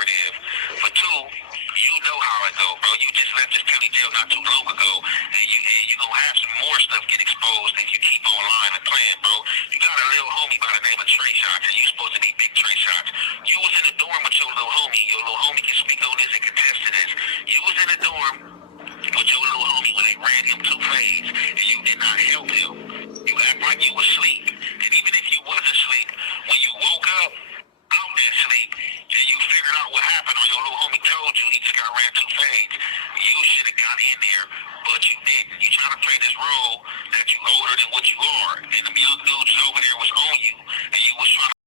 narrative. For two, you know how it go, bro. You just left this county jail not too long ago, and you gonna have some more stuff get exposed if you keep on lying and playing, bro. You got a little homie by the name of Trey Shots, and you supposed to be big Trey Shots. You was in the dorm with your little homie. Your little homie can speak on this and contest to this. You was in the dorm with your little homie when they ran him 2 fades, and you did not help him. You act like you was asleep, and even if you was asleep, when you woke up out that sleep, and you figured out what happened, or your little homie told you he just got ran 2 fades, you should have got in there, but you didn't. You trying to play this role that you older than what you are, and the young dudes over there was on you, and you was trying to.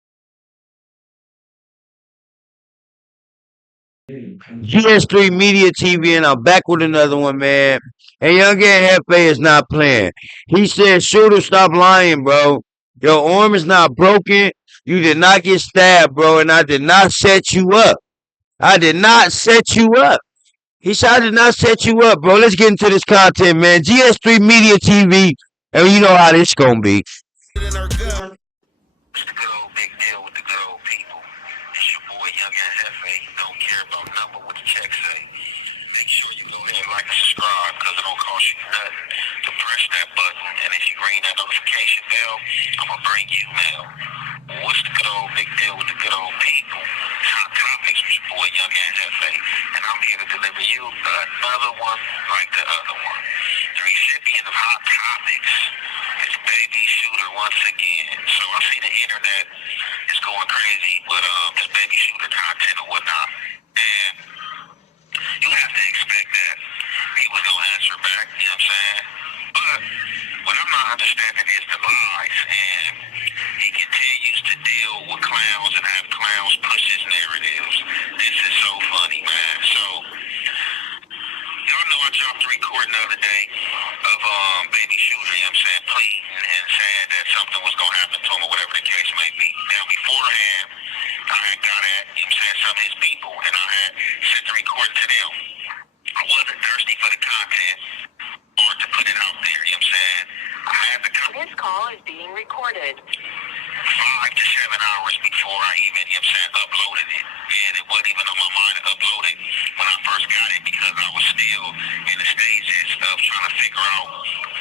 GS3 Media TV, and I'm back with another one, man. And Young and Jefe is not playing. He said, "Shooter, stop lying, bro. Your arm is not broken. You did not get stabbed, bro, and I did not set you up. I did not set you up." He said, "I did not set you up, bro." Let's get into this content, man. GS3 Media TV, and you know how this gonna be. It's the good old big deal with the good old people. It's your boy Young and Jefe. Don't care about number what the check say. Make sure you go ahead and like and subscribe because it don't cost you nothing to press that button. And if you ring that notification bell, I'm going to bring you mail. What's the good old big deal with the good old people? Hot topics with your boy Young and Jefe. And I'm here to deliver you another one like the other one. The recipient of hot topics is Baby Shooter once again. So I see the internet is going crazy with this Baby Shooter content or whatnot. And you have to expect that he was going to answer back, you know what I'm saying? But what I'm not understanding is the lies. And he continues to deal with clowns and have clowns push his narratives. This is so funny, man. So, y'all know I dropped the recording the other day of Baby Shooter, you know what I'm saying, pleading and saying that something was going to happen to him or whatever the case may be. Now, beforehand, I had got at, you know what I'm saying, some of his people, and I had sent the recording to them. I wasn't thirsty for the content or to put it out there, you know what I'm saying? I had the content. This call is being recorded. 5 to 7 hours before I even, you know what I'm saying, uploaded it. And it wasn't even on my mind to upload it when I first got it because I was still in the stages of trying to figure out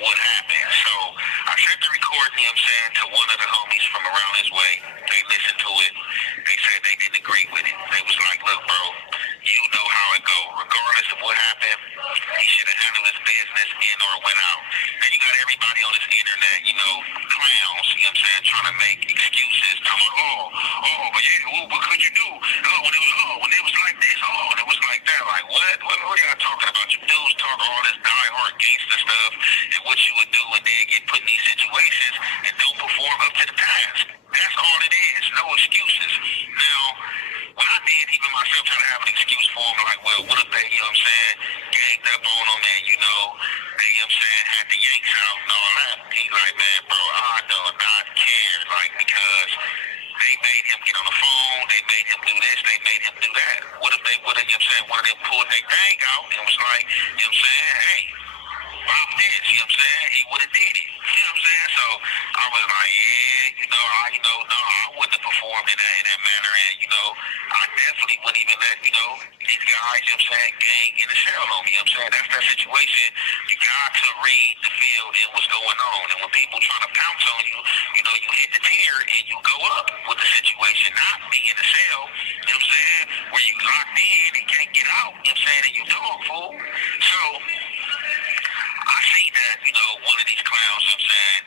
what happened. So I sent the recording, you know what I'm saying, to one of the homies from around his way. They listened to it. They said they didn't agree with it. They was like, look, bro, you know how it go. Regardless of what happened, he should have handled his business in or went out. Now you got everybody on this internet, you know, clowns, you know what I'm saying, trying to make excuses. Talking about, but yeah, well, what could you do? When it was like this, and it was like that. Like, what? What are y'all talking about? You dudes talk all this diehard gangster stuff and what you would do and then get put in these situations and don't perform up to the task. That's all it is. No excuses. Now, when I did, even myself trying to have an excuse for him, like, well, what if they, you know what I'm saying, ganged up on him and, you know, they, you know what I'm saying, had the yanks out and all that. He like, man, bro, I do not care, like, because they made him get on the phone, they made him do this, they made him do that. What if they would have, you know what I'm saying, one of them pulled their thing out and was like, you know what I'm saying, hey, Bob this, you know what I'm saying? He would have did it. You know what I'm saying? So I was like, yeah, no, I wouldn't have performed in that manner. And, you know, I definitely wouldn't even let, you know, these guys, you know what I'm saying, gang in the shell on me. You know what I'm saying? That's that situation. You got to read the field and what's going on. And when people trying to pounce on you, you know, you hit the tier and you go up with the situation, not be in the cell, you know what I'm saying, where you locked in and can't get out, you know what I'm saying, and you dog fool. So, I see that, you know, one of these clowns, you know what I'm saying,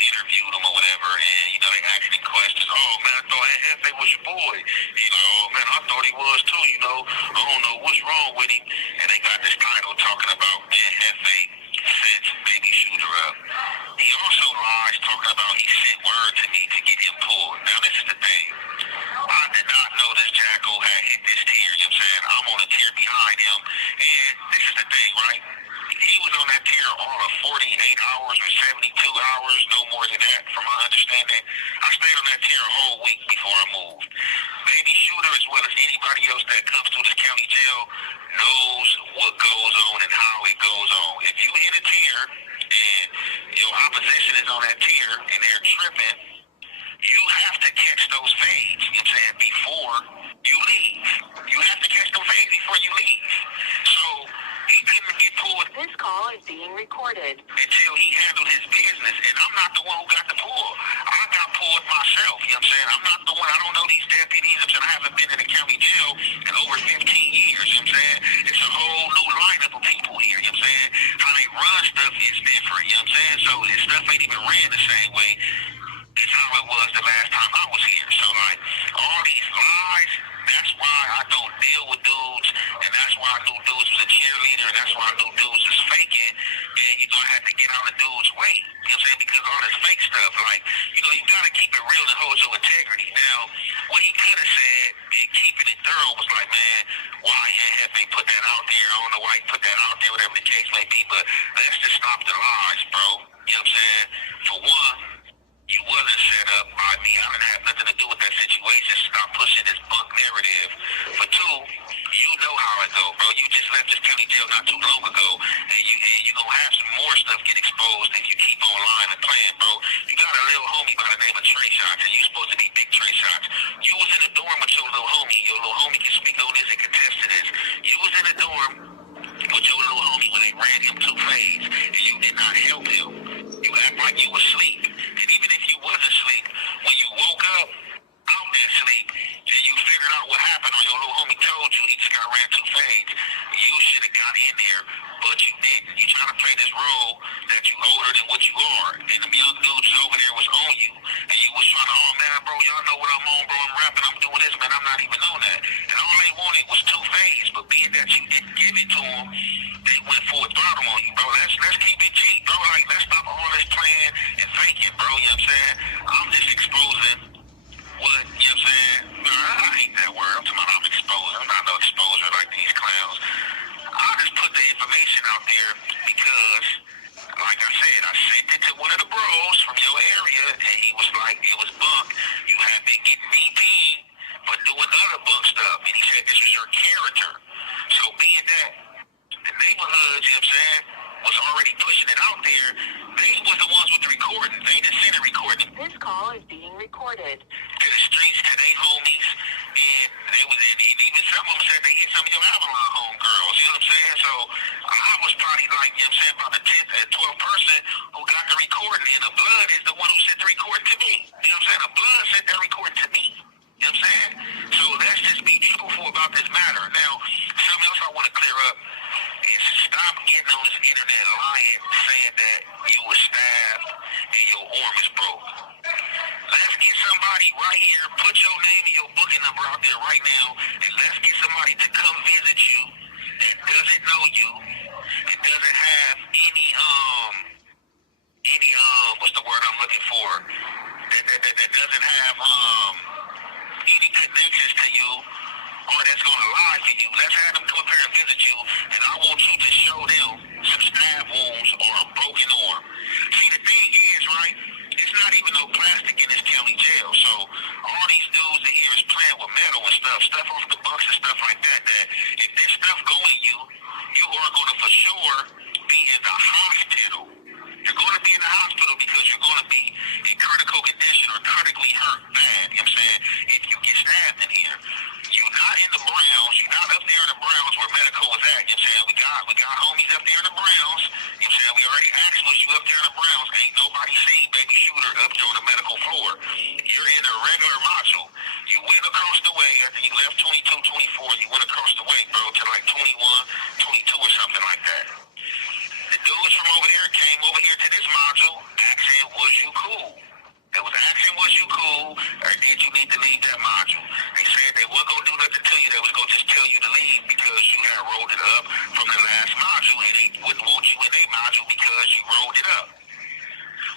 interviewed him or whatever, and, you know, they asked him questions. Oh, man, I thought Jefe was your boy. He's like, oh, man, I thought he was too, you know. I don't know what's wrong with him. And they got this title talking about, man, Jefe sent Baby Shooter up. He also lies talking about he sent word to me to get him pulled. Now, this is the thing. I did not know this jackal had hit this tier, you know what I'm saying? I'm on a tier behind him. And this is the thing, right? He was on that tier all of 48 hours or 72 hours, no more than that, from my understanding. I stayed on that tier a whole week before I moved. Baby Shooter, as well as anybody else that comes to this county jail, knows what goes on and how it goes on. If you hit a tier and your opposition is on that tier and they're tripping, you have to catch those fades, you know what I'm saying, before you leave. You have being recorded. Until he handled his business, and I'm not the one who got the pull. I got pulled myself, you know what I'm saying? I'm not the one, I don't know these deputies, I'm saying I haven't been in the county jail in over 15 years, you know what I'm saying? It's a whole new lineup of people here, you know what I'm saying? How they run stuff is different, you know what I'm saying? So this stuff ain't even ran the same way as how it was the last time I was here. So like all these lies, that's why I don't deal with dudes, and that's why I knew dudes was a cheerleader, and that's why I knew dudes was faking, and I had to get out of dudes' way, you know what I'm saying, because all this fake stuff, like, you gotta keep it real and hold your integrity. Now, what he could have said, and keeping it thorough, was like, man, why Jefe put that out there, I don't know why he put that out there, whatever the case may be, but let's just stop the lies, bro, you know what I'm saying? For one, you wasn't set up by me. I didn't have nothing to do with that situation. Stop pushing this bunk narrative. For two, you know how it go, bro. You just left this county jail not too long ago, and you gonna have some more stuff get exposed if you keep on lying and playing, bro. You got a little homie by the name of Trey Shots, and you supposed to be big Trey Shots. You was in the dorm with your little homie. Your little homie can speak on this and contest to this. You was in the dorm with your little homie when they ran him 2 phase, and you did not help him. You act like you was asleep. And even if you wasn't asleep, when you woke up out that sleep and you figured out what happened or your little homie told you he just got ran 2 fades, you should have got in there, but you didn't. You trying to play this role that you older than what you are. And them young dudes over there was on you. And you was trying to, oh man, bro, y'all know what I'm on, bro. I'm rapping, I'm doing this, man. I'm not even on that. And all they wanted was 2 fades. But being that you didn't give it to them, they went full throttle on you, bro. Let's keep it cheap, bro. Like, let's stop all this playing and faking, bro. You know what I'm saying? I'm just exposing what, you know what I'm saying? I hate that word. I'm talking about I'm exposed. I'm not no exposure like these clowns. I just put the information out there because, like I said, I sent it to one of the bros from your area, and he was like, it was bunk. You have been getting DP for doing other bunk stuff. And he said this was your character. So being that the neighborhoods, you know what I'm saying, was already pushing it out there, they was the ones with the recording. They just sent a recording This call is being recorded. to the streets, to their homies, and they was in, even some of them said they hit some of your Avalon homegirls, you know what I'm saying? So I was probably like, you know what I'm saying, about the 10th and 12th person who got the recording, and the blood is the one who sent the recording to me. You know what I'm saying? The blood sent that recording to me. You know what I'm saying? So let's just be truthful about this matter. Now, something else I want to clear up is stop getting on this internet lying, saying that you were stabbed and your arm is broke. Let's get somebody right here, put your name and your booking number out there right now, and let's get somebody to come visit you that doesn't know you, and doesn't have any what's the word I'm looking for? That doesn't have any connections to you, or that's gonna lie to you. Let's have them come up here and visit you, and I want you to show them some stab wounds or a broken arm. See, the thing is, right, it's not even no plastic in this county jail, so all these dudes in here is playing with metal and stuff off the bunks and stuff like that, that if this stuff go in you, you are gonna for sure be in the hospital. You're going to be in the hospital because you're going to be in critical condition or critically hurt bad, you know what I'm saying, if you get stabbed in here. You're not in the Browns. You're not up there in the Browns where medical is at, you know what I'm saying. We got homies up there in the Browns, you know what I'm saying. We already asked was you up there in the Browns. Ain't nobody seen baby shooter up there on the medical floor. You're in a regular module. You went across the way after you left 22, 24. You went across the way, bro, to like 21, 22 or something like that. The dudes from over here came over here to this module asking, was you cool? They was asking, was you cool, or did you need to leave that module? They said they wasn't going to do nothing to you. They was going to just tell you to leave because you had rolled it up from the last module, and they wouldn't want you in their module because you rolled it up.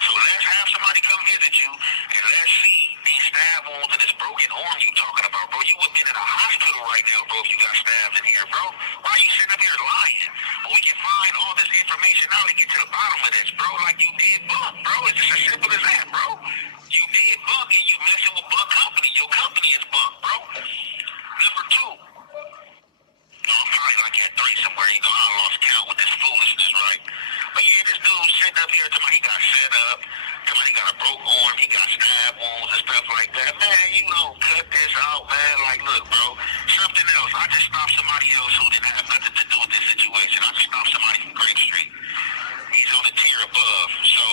So let's have somebody come visit you, and let's see these stab wounds and this broken arm you talking about, bro. You would have been in a hospital right now, bro, if you got stabbed in here, bro. Why are you sitting up here lying? Well, we can find all this information out and get to the bottom of this, bro. Like you did bunk, bro. It's just as simple as that, bro. You did bunk, and you messing with bunk company. Your company is bunk, bro. Number two, I'm probably like at 3 somewhere, you know, I lost count with this foolishness, right? But yeah, this dude sitting up here, he got set up, he got a broke arm, he got stab wounds and stuff like that. Man, you don't cut this out, man. Like, look, bro, something else. I just stopped somebody else who didn't have nothing to do with this situation. I just stopped somebody from Grape Street. above. So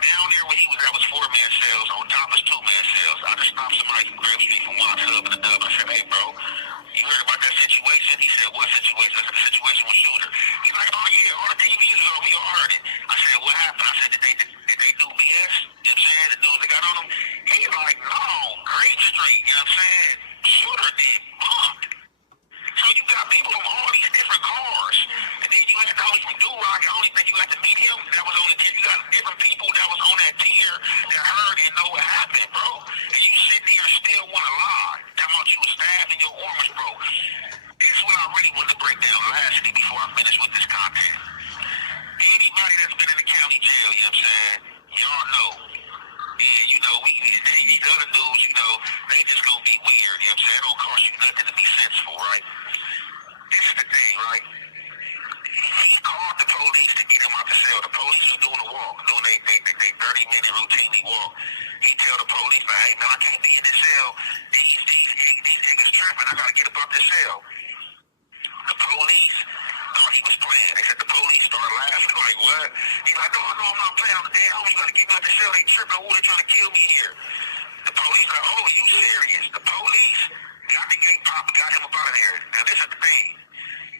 down there where he was at was 4-man cells. On top was 2-man cells. I just stopped somebody from Graham Street from Watts up in the dub. I said, hey, bro, you heard about that situation? He said, what situation? I said, the situation with Shooter. He's like, oh, yeah, all the TVs are on. We all heard it. I said, what happened? I said, did they do BS? You know what I'm saying? The dudes that got on them? He's like, no, Great Street. You know what I'm saying? Shooter did bumped. So you got people from all these different cars. And then you had the homie from Do-Rock. I only think you got to meet him. That was on the tier. You got different people that was on that tier that heard and know what happened, bro. And you sit there and still want to lie. Talking about you was stabbed in your arms, bro. This is what I really want to break down lastly before I finish with this content. Anybody that's been in the county jail, you know what I'm saying? Y'all know. Yeah, you know, these other dudes, you know, they just gonna be weird, you know what I'm saying? It don't cost you nothing to be sensible, right? This is the thing, right? He called the police to get him out the cell. The police was doing a walk, doing they 30-minute routinely walk. He tell the police, hey, man, I can't be in this cell. These niggas tripping. I gotta get up out this cell. The police thought he was playing. They said the police started laughing. Like, what? He's like, no, I'm not playing. I'm the damn homie. You gotta get me out the cell. They tripping. Oh, they trying to kill me here. The police like, oh, you serious? The police got the gate pop and got him up out of there. Now, this is the thing.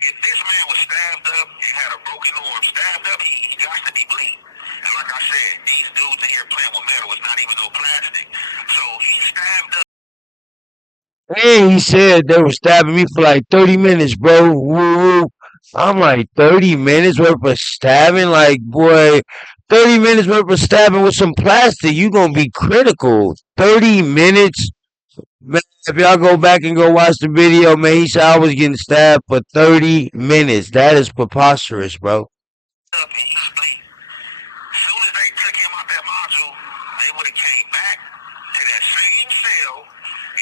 If this man was stabbed up and had a broken arm, stabbed up, he got to be bleeding. And like I said, these dudes in here playing with metal is not even no plastic. So he stabbed up. And he said they were stabbing me for like 30 minutes, bro. Woo. I'm like, 30 minutes worth of stabbing? Like, boy, 30 minutes worth of stabbing with some plastic, you gonna be critical. 30 minutes? Man, if y'all go back and go watch the video, man, he said I was getting stabbed for 30 minutes. That is preposterous, bro. And he was bleeding. As soon as they took him out that module, they would have came back to that same cell,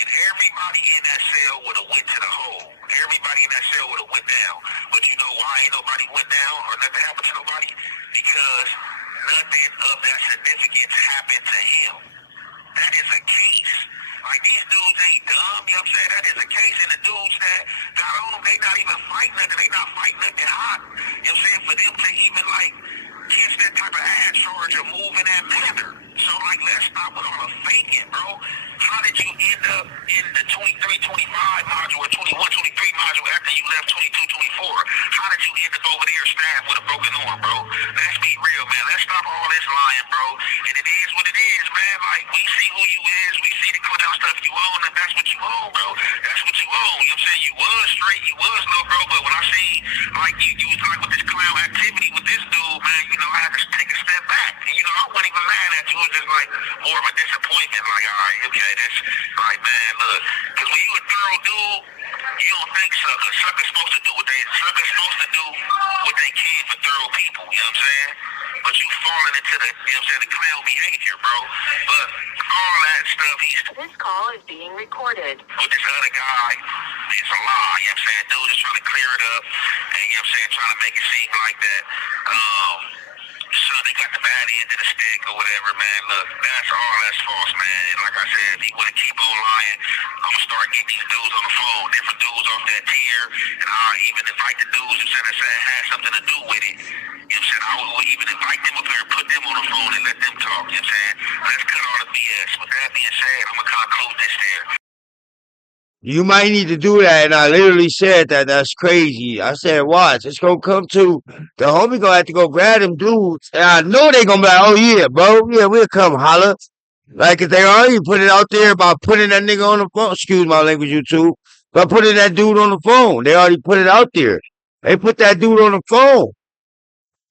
and everybody in that cell would have went to the hole. Everybody in that cell would have went down. But you know why ain't nobody went down or nothing happened to nobody? Because nothing of that significance happened to him. That is a case. Like, these dudes ain't dumb, you know what I'm saying? That is a case, and the dudes that got on them, they not even fighting nothing. They not fighting nothing hot. You know what I'm saying? For them to even, like, catch that type of ad charge or move in that manner. So, like, let's stop with all the faking, bro. How did you end up in the 23-25 module or 21-23 module after you left 22-24? How did you end up over there stabbed with a broken arm, bro? Let's be real, man. Let's stop all this lying, bro. And it is what it is, man. Like, we see who you is. We see the club stuff you own, and that's what you own, bro. That's what you own. You know what I'm saying? You was straight, you was low, bro. But when I seen, like, you was like with this clown activity with this dude, man, you know, I had to take a step back. And, you know, I wasn't even mad at you. It was just like more of a disappointment. Like, all right, okay, that's like, man, look. Because when you a thorough dude, you don't think suckers. Suckers supposed to do what they can for thorough people. You know what I'm saying? But you falling into the, you know what I'm saying, the clown behavior, bro. But all that stuff, he's This call is being recorded. with this other guy, it's a lie. You know what I'm saying? Dude is trying to clear it up, and you know what I'm saying, trying to make it seem like that. So they got the bad end of the stick or whatever, man. Look, that's false, man. And like I said, if he want to keep on lying, I'm gonna start getting these dudes on the phone, different dudes off that tier, and I'll even invite the dudes who said that had something to do with it. You know what I'm saying? I will even invite them up here and put them on the phone and let them talk. You know what I'm saying? Let's cut all the BS. With that being said, I'm gonna conclude this there. You might need to do that. And I literally said that. That's crazy. I said, watch. It's going to come to the homie going to have to go grab them dudes. And I know they going to be like, oh, yeah, bro. Yeah, we'll come holler. Like, if they already put it out there about putting that nigga on the phone. Excuse my language, YouTube. By putting that dude on the phone. They already put it out there. They put that dude on the phone.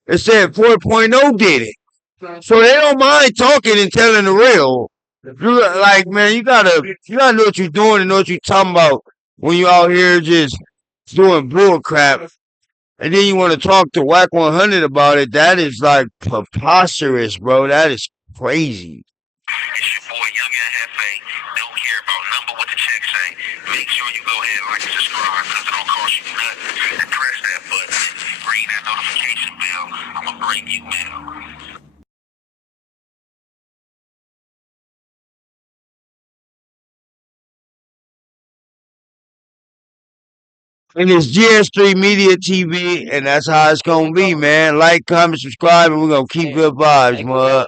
It said 4.0 did it. So they don't mind talking and telling the real. You like, man, you gotta know what you're doing and know what you're talking about when you out here just doing bull crap, and then you want to talk to Whack 100 about it. That is like preposterous, bro. That is crazy. It's your boy, Young and Jefe. Don't care about number what the check say. Make sure you go ahead and like and subscribe because it don't cost you nothing. And press that button. Ring that notification bell. I'm going to bring you mail. And it's GS3 Media TV, and that's how it's gonna be, man. Like, comment, subscribe, and we're gonna keep good vibes, mud.